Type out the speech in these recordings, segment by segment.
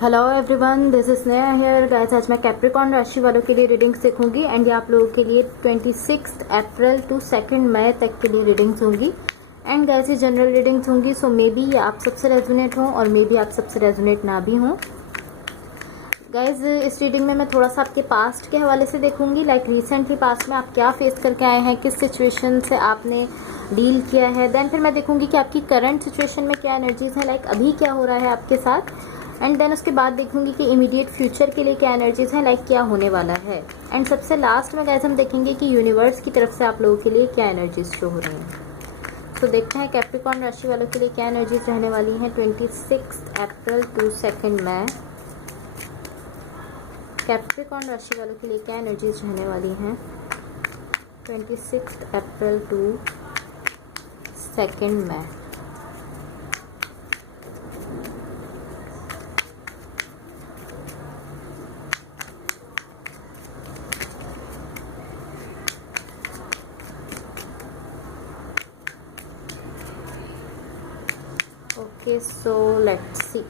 Hello everyone, this is Sneha here guys. आज मैं Capricorn राशि वालों के लिए रीडिंग्स देखूंगी एंड ये आप लोगों के लिए 26 अप्रैल टू 2 मई तक के लिए रीडिंग्स होंगी। एंड गाइस ये जनरल रीडिंग्स होंगी, सो मे बी ये आप सबसे रेजोनेट हो और मे बी आप सबसे रेजोनेट ना भी हो। गाइस इस रीडिंग में मैं थोड़ा सा आपके पास्ट के हवाले से देखूंगी, लाइक रिसेंटली पास्ट में आप क्या फेस करके आए हैं, किस सिचुएशन से आपने डील किया है। देन फिर मैं देखूंगी कि आपकी करंट सिचुएशन में क्या एनर्जीज हैं, लाइक अभी क्या हो रहा है आपके साथ। एंड देन उसके बाद देखूंगी कि इमीडिएट फ्यूचर के लिए क्या एनर्जीज हैं, लाइक क्या होने वाला है। एंड सबसे लास्ट में गाइस हम देखेंगे कि यूनिवर्स की तरफ से आप लोगों के लिए क्या एनर्जीज शो हो रही हैं। तो देखते हैं कैप्रिकॉर्न राशि वालों के लिए क्या एनर्जीज रहने वाली हैं 26 अप्रैल टू 2 मई। कैप्रिकॉर्न राशि वालों के लिए क्या एनर्जीज रहने वाली हैं 26 अप्रैल टू 2 मई। Okay, so let's see.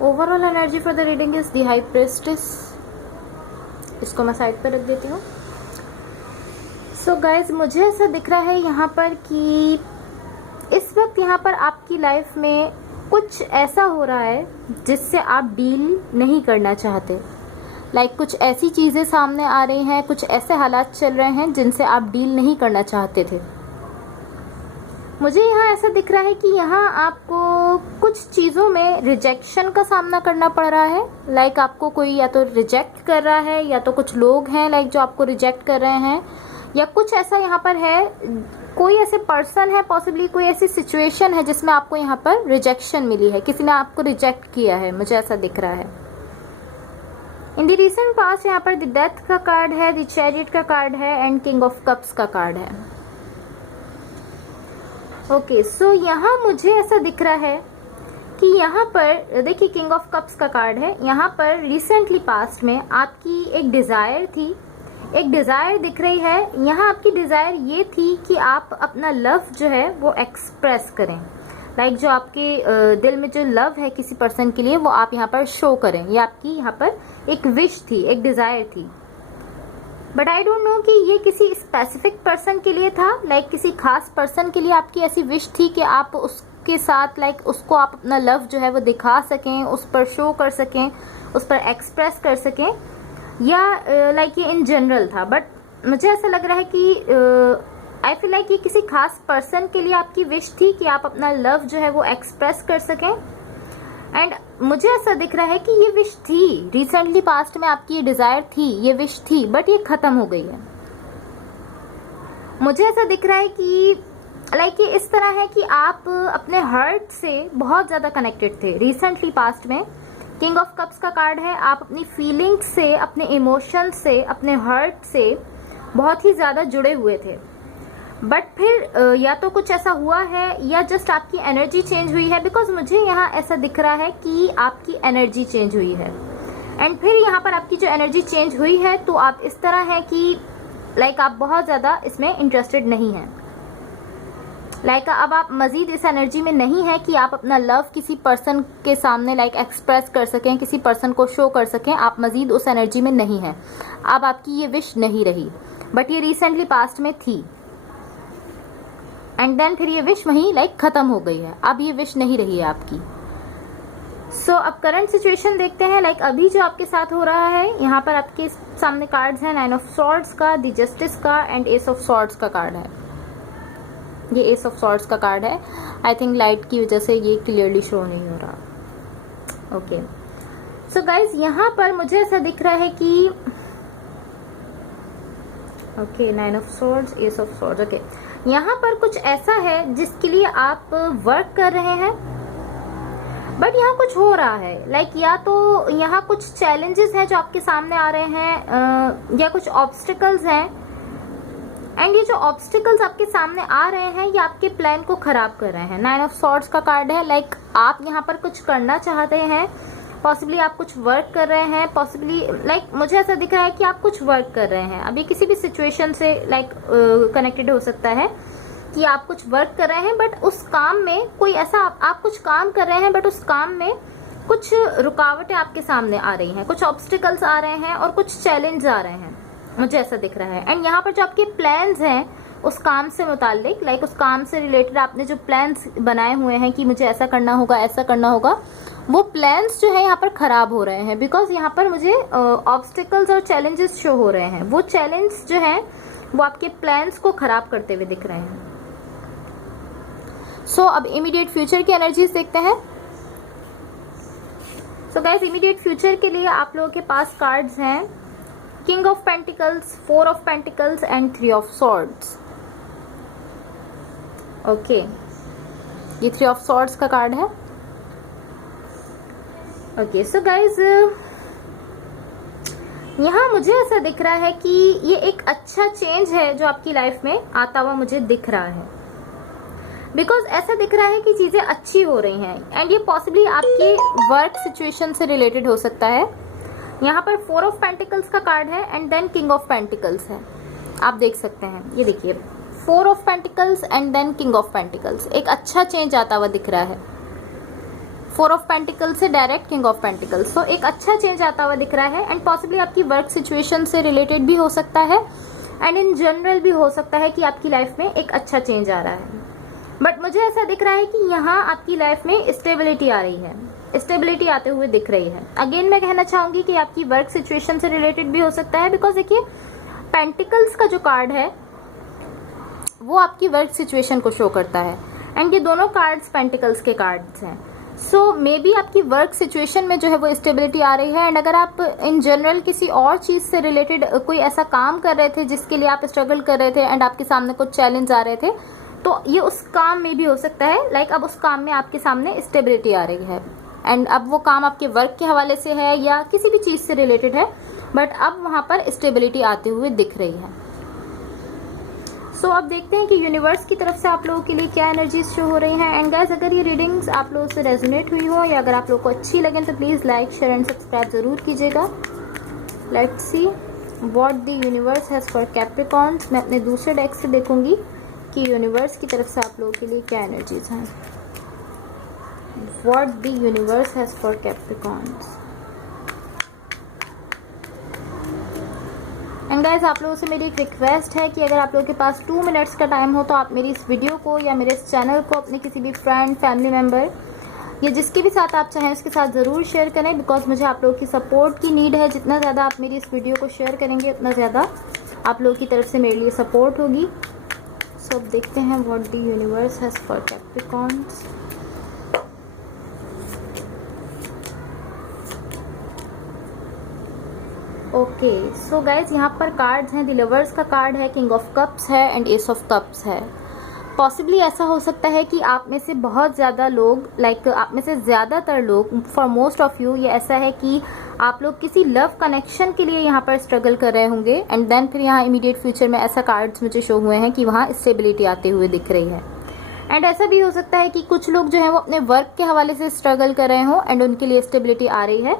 Overall energy for the reading is the High Priestess. इसको मैं साइड पर रख देती हूँ। सो गाइज मुझे ऐसा दिख रहा है यहाँ पर कि इस वक्त यहाँ पर आपकी लाइफ में कुछ ऐसा हो रहा है जिससे आप डील नहीं करना चाहते। लाइक कुछ ऐसी चीज़ें सामने आ रही हैं, कुछ ऐसे हालात चल रहे हैं जिनसे आप डील नहीं करना चाहते थे। मुझे यहाँ ऐसा दिख रहा है कि यहाँ आपको कुछ चीज़ों में रिजेक्शन का सामना करना पड़ रहा है। लाइक आपको कोई या तो रिजेक्ट कर रहा है या तो कुछ लोग हैं लाइक जो आपको रिजेक्ट कर रहे हैं, या कुछ ऐसा यहाँ पर है, कोई ऐसे पर्सन है, पॉसिबली कोई ऐसी सिचुएशन है जिसमें आपको यहाँ पर रिजेक्शन मिली है, किसी ने आपको रिजेक्ट किया है, मुझे ऐसा दिख रहा है। इन द रीसेंट पास्ट यहाँ पर द डेथ का कार्ड है, द चैरियट का कार्ड है एंड किंग ऑफ कप्स का कार्ड है। ओके, सो यहाँ मुझे ऐसा दिख रहा है कि यहाँ पर देखिए किंग ऑफ कप्स का कार्ड है। यहाँ पर रिसेंटली पास्ट में आपकी एक डिज़ायर थी, एक डिज़ायर दिख रही है। यहाँ आपकी डिज़ायर ये थी कि आप अपना लव जो है वो एक्सप्रेस करें, लाइक जो आपके दिल में जो लव है किसी पर्सन के लिए वो आप यहाँ पर शो करें। ये आपकी यहाँ पर एक विश थी, एक डिज़ायर थी। बट आई डोंट नो कि ये किसी स्पेसिफिक पर्सन के लिए था, लाइक किसी खास पर्सन के लिए आपकी ऐसी विश थी कि आप उसके साथ लाइक उसको आप अपना लव जो है वो दिखा सकें, उस पर शो कर सकें, उस पर एक्सप्रेस कर सकें, या लाइक ये इन जनरल था। बट मुझे ऐसा लग रहा है कि आई फील लाइक ये किसी खास पर्सन के लिए आपकी विश थी कि आप अपना लव जो है वो एक्सप्रेस कर सकें। एंड मुझे ऐसा दिख रहा है कि ये विश थी, रिसेंटली पास्ट में आपकी ये डिज़ायर थी, ये विश थी, बट ये ख़त्म हो गई है। मुझे ऐसा दिख रहा है कि लाइक ये इस तरह है कि आप अपने हर्ट से बहुत ज़्यादा कनेक्टेड थे रिसेंटली पास्ट में। किंग ऑफ कप्स का कार्ड है, आप अपनी फीलिंग्स से, अपने इमोशंस से, अपने हर्ट से बहुत ही ज़्यादा जुड़े हुए थे। बट फिर या तो कुछ ऐसा हुआ है या जस्ट आपकी एनर्जी चेंज हुई है, बिकॉज मुझे यहाँ ऐसा दिख रहा है कि आपकी एनर्जी चेंज हुई है। एंड फिर यहाँ पर आपकी जो एनर्जी चेंज हुई है तो आप इस तरह है कि लाइक आप बहुत ज़्यादा इसमें इंटरेस्टेड नहीं हैं। लाइक अब आप मज़ीद इस एनर्जी में नहीं है कि आप अपना लव किसी पर्सन के सामने लाइक एक्सप्रेस कर सकें, किसी पर्सन को शो कर सकें। आप मज़ीद उस एनर्जी में नहीं हैं। अब आपकी ये विश नहीं रही, बट ये रिसेंटली पास्ट में थी। एंड देन फिर ये विश वहीं लाइक ख़त्म हो गई है, अब ये विश नहीं रही है आपकी। सो अब करंट सिचुएशन देखते हैं, लाइक अभी जो आपके साथ हो रहा है। यहाँ पर आपके सामने कार्ड्स हैं, 9 ऑफ सॉर्ड्स का, द जस्टिस का एंड एस ऑफ सॉर्ड्स का कार्ड है। ये एस ऑफ सॉर्ड्स का कार्ड है। आई थिंक लाइट की वजह से ये क्लियरली शो नहीं हो रहा। ओके, सो गाइज यहाँ पर मुझे ऐसा दिख रहा है कि okay 9 of swords, S of swords. Okay, यहाँ पर कुछ ऐसा है जिसके लिए आप वर्क कर रहे हैं, बट यहाँ कुछ हो रहा है लाइक या तो यहाँ कुछ चैलेंजेस हैं जो आपके सामने आ रहे हैं, या कुछ ऑब्स्टिकल्स हैं एंड ये जो ऑब्स्टिकल्स आपके सामने आ रहे हैं ये आपके प्लान को खराब कर रहे हैं। 9 ऑफ सॉर्ड्स का कार्ड है। लाइक आप यहाँ पर कुछ करना चाहते हैं, पॉसिबली आप कुछ वर्क कर रहे हैं, पॉसिबली लाइक मुझे ऐसा दिख रहा है कि आप कुछ वर्क कर रहे हैं। अभी किसी भी सिचुएशन से लाइक कनेक्टेड हो सकता है कि आप कुछ वर्क कर रहे हैं, बट उस काम में कोई ऐसा आप कुछ काम कर रहे हैं बट उस काम में कुछ रुकावटें आपके सामने आ रही हैं, कुछ ऑब्स्टिकल्स आ रहे हैं और कुछ चैलेंज आ रहे हैं, मुझे ऐसा दिख रहा है। एंड यहाँ पर जो आपके प्लान्स हैं उस काम से मुताल्लिक, लाइक उस काम से रिलेटेड आपने जो प्लान्स बनाए हुए हैं कि मुझे ऐसा करना होगा, ऐसा करना होगा, वो प्लान्स जो है यहाँ पर खराब हो रहे हैं। बिकॉज यहाँ पर मुझे ऑब्स्टिकल्स और चैलेंजेस शो हो रहे हैं। वो चैलेंज जो है वो आपके प्लान्स को खराब करते हुए दिख रहे हैं। सो अब इमीडिएट फ्यूचर की एनर्जीज देखते हैं। सो गाइस, इमीडिएट फ्यूचर के लिए आप लोगों के पास कार्ड्स हैं king of pentacles, 4 of pentacles and 3 of swords. Okay, ये 3 ऑफ सॉर्ड्स का कार्ड है। ओके, सो गाइज यहाँ मुझे ऐसा दिख रहा है कि ये एक अच्छा चेंज है जो आपकी लाइफ में आता हुआ मुझे दिख रहा है। बिकॉज ऐसा दिख रहा है कि चीजें अच्छी हो रही हैं एंड ये पॉसिबली आपके वर्क सिचुएशन से रिलेटेड हो सकता है। यहाँ पर 4 ऑफ पेंटिकल्स का कार्ड है and then king of pentacles है। आप देख सकते हैं, ये देखिए 4 of pentacles and then king of pentacles. एक अच्छा चेंज आता हुआ दिख रहा है। 4 ऑफ पेंटिकल्स से डायरेक्ट किंग ऑफ पेंटिकल्स। तो एक अच्छा चेंज आता हुआ दिख रहा है एंड पॉसिबली आपकी वर्क सिचुएशन से रिलेटेड भी हो सकता है एंड इन जनरल भी हो सकता है कि आपकी लाइफ में एक अच्छा चेंज आ रहा है। बट मुझे ऐसा दिख रहा है कि यहाँ आपकी लाइफ में स्टेबिलिटी आ रही है, स्टेबिलिटी आते हुए दिख रही है। अगेन मैं कहना चाहूंगी कि आपकी वर्क सिचुएशन से रिलेटेड भी हो सकता है। बिकॉज देखिए पेंटिकल्स का जो कार्ड है वो आपकी वर्क सिचुएशन को शो करता है एंड ये दोनों कार्ड्स पेंटिकल्स के कार्ड्स हैं। सो मे बी आपकी वर्क सिचुएशन में जो है वो स्टेबिलिटी आ रही है एंड अगर आप इन जनरल किसी और चीज़ से रिलेटेड कोई ऐसा काम कर रहे थे जिसके लिए आप स्ट्रगल कर रहे थे एंड आपके सामने कुछ चैलेंज आ रहे थे, तो ये उस काम में भी हो सकता है। लाइक अब उस काम में आपके सामने स्टेबिलिटी आ रही है एंड अब वो काम आपके वर्क के हवाले से है या किसी भी चीज़ से रिलेटेड है, बट अब वहाँ पर स्टेबिलिटी आते हुए दिख रही है। सो अब देखते हैं कि यूनिवर्स की तरफ से आप लोगों के लिए क्या एनर्जीज शो हो रही हैं। एंड गाइस, अगर ये रीडिंग्स आप लोगों से रेजोनेट हुई हो या अगर आप लोगों को अच्छी लगे तो please like, share and subscribe ज़रूर कीजिएगा। Let's see what the universe has for Capricorns. मैं अपने दूसरे डेक से देखूंगी कि यूनिवर्स की तरफ से आप लोगों के लिए क्या एनर्जीज हैं। What the universe has for Capricorns. And guys, आप लोगों से मेरी एक रिक्वेस्ट है कि अगर आप लोगों के पास 2 मिनट्स का टाइम हो तो आप मेरी इस वीडियो को या मेरे इस चैनल को अपने किसी भी फ्रेंड, फैमिली मेम्बर या जिसके भी साथ आप चाहें उसके साथ ज़रूर शेयर करें। बिकॉज मुझे आप लोगों की सपोर्ट की नीड है। जितना ज़्यादा आप मेरी इस वीडियो को शेयर करेंगे उतना ज़्यादा आप लोगों की तरफ से मेरे लिए सपोर्ट होगी। सो अब देखते हैं what the universe has for Capricorns. Okay, so guys यहाँ पर कार्ड्स हैं। द लवर्स का कार्ड है, किंग ऑफ कप्स है एंड एस ऑफ कप्स है। पॉसिबली ऐसा हो सकता है कि आप में से बहुत ज़्यादा लोग, लाइक आप में से ज़्यादातर लोग, फॉर मोस्ट ऑफ यू ये ऐसा है कि आप लोग किसी लव कनेक्शन के लिए यहाँ पर स्ट्रगल कर रहे होंगे एंड देन फिर यहाँ इमीडिएट फ्यूचर में ऐसा कार्ड्स मुझे शो हुए हैं कि वहाँ स्टेबिलिटी आते हुए दिख रही है। एंड ऐसा भी हो सकता है कि कुछ लोग जो है वो अपने वर्क के हवाले से स्ट्रगल कर रहे हों एंड उनके लिए स्टेबिलिटी आ रही है।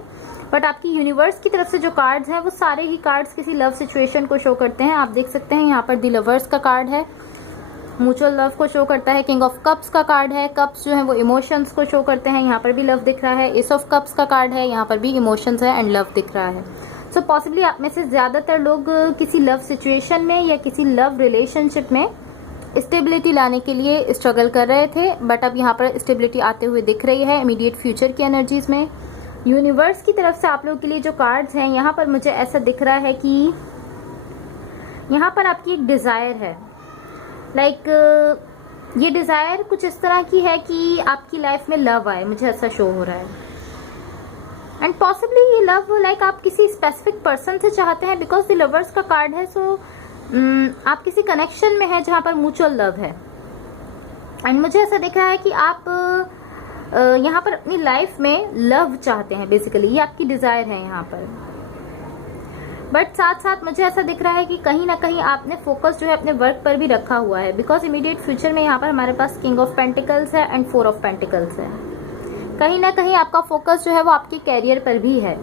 बट आपकी यूनिवर्स की तरफ से जो कार्ड्स हैं वो सारे ही कार्ड्स किसी लव सिचुएशन को शो करते हैं। आप देख सकते हैं यहाँ पर द लवर्स का कार्ड है, म्यूचुअल लव को शो करता है। किंग ऑफ कप्स का कार्ड है, कप्स जो है वो इमोशंस को शो करते हैं, यहाँ पर भी लव दिख रहा है। एस ऑफ कप्स का कार्ड है, यहाँ पर भी इमोशंस है एंड लव दिख रहा है। सो पॉसिबली आप में से ज़्यादातर लोग किसी लव सिचुएशन में या किसी लव रिलेशनशिप में स्टेबिलिटी लाने के लिए स्ट्रगल कर रहे थे, बट अब यहाँ पर स्टेबिलिटी आते हुए दिख रही है इमीडिएट फ्यूचर की एनर्जीज में। यूनिवर्स की तरफ से आप लोगों के लिए जो कार्ड्स हैं, यहाँ पर मुझे ऐसा दिख रहा है कि यहाँ पर आपकी एक डिज़ायर है। लाइक ये डिज़ायर कुछ इस तरह की है कि आपकी लाइफ में लव आए, मुझे ऐसा शो हो रहा है। एंड पॉसिबली ये लव लाइक आप किसी स्पेसिफिक पर्सन से चाहते हैं। बिकॉज द लवर्स का कार्ड है, सो आप किसी कनेक्शन में है जहाँ पर म्यूचुअल लव है। एंड मुझे ऐसा दिख रहा है कि आप यहाँ पर अपनी लाइफ में लव चाहते हैं। बेसिकली ये आपकी डिज़ायर है यहाँ पर। बट साथ साथ मुझे ऐसा दिख रहा है कि कहीं ना कहीं आपने फोकस जो है अपने वर्क पर भी रखा हुआ है, बिकॉज इमीडिएट फ्यूचर में यहाँ पर हमारे पास किंग ऑफ पेंटिकल्स है एंड 4 ऑफ पेंटिकल्स है। कहीं ना कहीं आपका फोकस जो है वो आपके कैरियर पर भी है,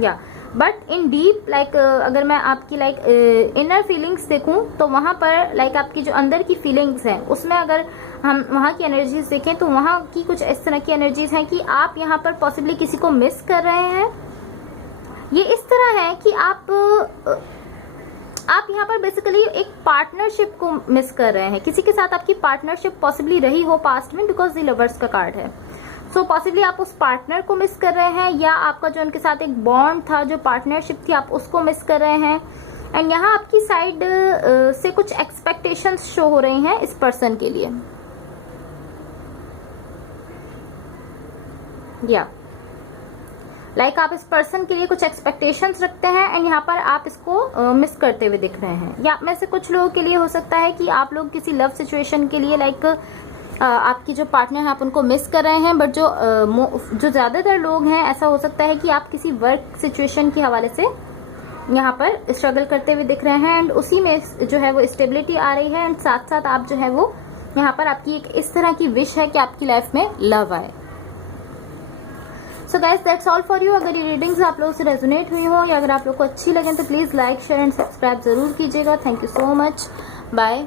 या बट इन डीप लाइक अगर मैं आपकी लाइक इनर फीलिंग्स देखूं तो वहां पर लाइक आपकी जो अंदर की फीलिंग्स हैं उसमें अगर हम वहां की एनर्जीज देखें तो वहां की कुछ इस तरह की एनर्जीज हैं कि आप यहाँ पर पॉसिबली किसी को मिस कर रहे हैं। ये इस तरह है कि आप यहाँ पर बेसिकली एक पार्टनरशिप को मिस कर रहे हैं, किसी के साथ आपकी पार्टनरशिप पॉसिबली रही हो पास्ट में, बिकॉज द लवर्स का कार्ड है। सो पॉसिबली आप उस पार्टनर को मिस कर रहे हैं, या आपका जो उनके साथ एक बॉन्ड था, जो पार्टनरशिप थी, आप उसको मिस कर रहे हैं। एंड यहाँ आपकी साइड से कुछ एक्सपेक्टेशंस शो हो रही हैं इस पर्सन के लिए, या लाइक आप इस पर्सन के लिए कुछ एक्सपेक्टेशंस रखते हैं एंड यहाँ पर आप इसको मिस करते हुए दिख रहे हैं। या आप में से कुछ लोगों के लिए हो सकता है कि आप लोग किसी लव सिचुएशन के लिए लाइक आपकी जो पार्टनर है आप उनको मिस कर रहे हैं, बट जो ज़्यादातर लोग हैं ऐसा हो सकता है कि आप किसी वर्क सिचुएशन के हवाले से यहाँ पर स्ट्रगल करते हुए दिख रहे हैं एंड उसी में जो है वो स्टेबिलिटी आ रही है एंड साथ साथ आप जो है वो यहाँ पर आपकी एक इस तरह की विश है कि आपकी लाइफ में लव आए। So guys that's all for you. अगर ये रीडिंग्स आप लोगों से रेजोनेट हुई हो या अगर आप लोग को अच्छी लगे तो please like share and subscribe जरूर कीजिएगा। Thank you so much, bye.